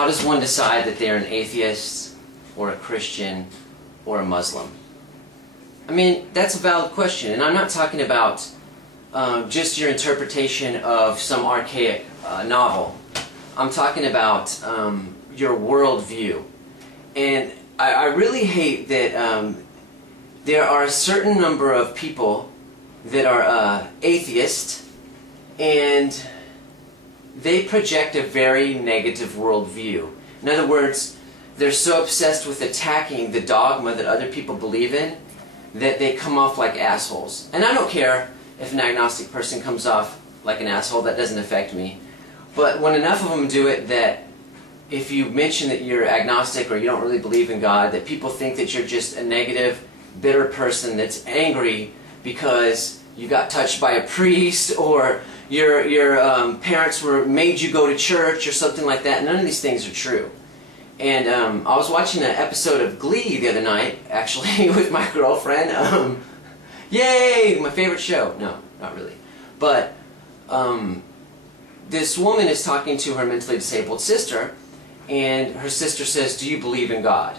how does one decide that they're an atheist or a Christian or a Muslim? I mean, that's a valid question, and I'm not talking about just your interpretation of some archaic novel. I'm talking about your worldview. And I really hate that there are a certain number of people that are atheist, and they project a very negative worldview. In other words, they're so obsessed with attacking the dogma that other people believe in that they come off like assholes. And I don't care if an agnostic person comes off like an asshole, that doesn't affect me. But when enough of them do it that if you mention that you're agnostic or you don't really believe in God, that people think that you're just a negative, bitter person that's angry because you got touched by a priest or your parents made you go to church or something like that. None of these things are true. And I was watching an episode of Glee the other night, actually, with my girlfriend. Yay! My favorite show. No, not really. But this woman is talking to her mentally disabled sister, and her sister says, "Do you believe in God?"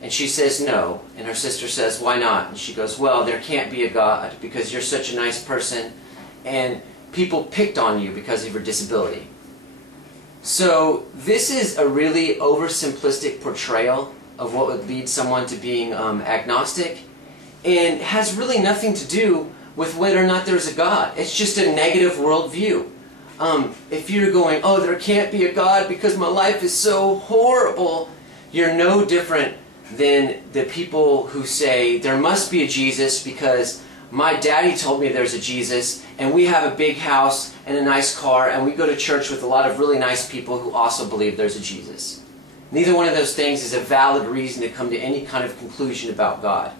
And she says no, and her sister says, "Why not?" And she goes, "Well, there can't be a God because you're such a nice person, and people picked on you because of your disability." So this is a really oversimplistic portrayal of what would lead someone to being agnostic, and has really nothing to do with whether or not there's a God. It's just a negative worldview. If you're going, "Oh, there can't be a God because my life is so horrible," you're no different than the people who say, "There must be a Jesus because my daddy told me there's a Jesus, and we have a big house and a nice car, and we go to church with a lot of really nice people who also believe there's a Jesus." Neither one of those things is a valid reason to come to any kind of conclusion about God.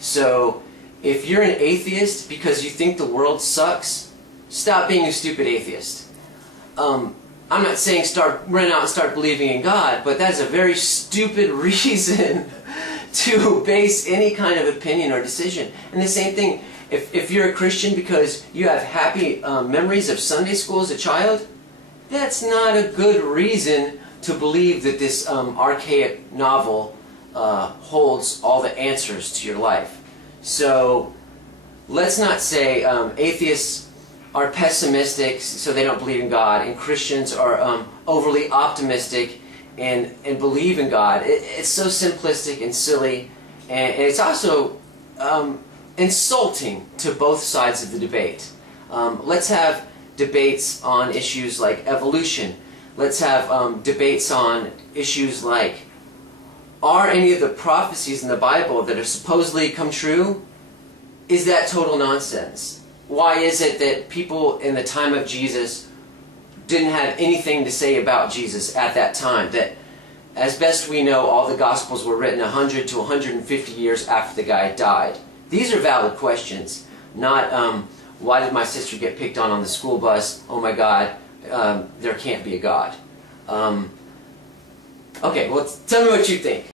So, if you're an atheist because you think the world sucks, stop being a stupid atheist. I'm not saying run out and start believing in God, but that's a very stupid reason to base any kind of opinion or decision. And the same thing, if you're a Christian because you have happy memories of Sunday school as a child, that's not a good reason to believe that this archaic novel holds all the answers to your life. So let's not say atheists are pessimistic so they don't believe in God, and Christians are overly optimistic and believe in God. It's so simplistic and silly, and it's also insulting to both sides of the debate. Let's have debates on issues like evolution. Let's have debates on issues like, are any of the prophecies in the Bible that are supposedly come true, is that total nonsense? Why is it that people in the time of Jesus didn't have anything to say about Jesus at that time? That, as best we know, all the Gospels were written 100 to 150 years after the guy died. These are valid questions, not why did my sister get picked on the school bus? Oh my God, there can't be a God. Okay, well, tell me what you think.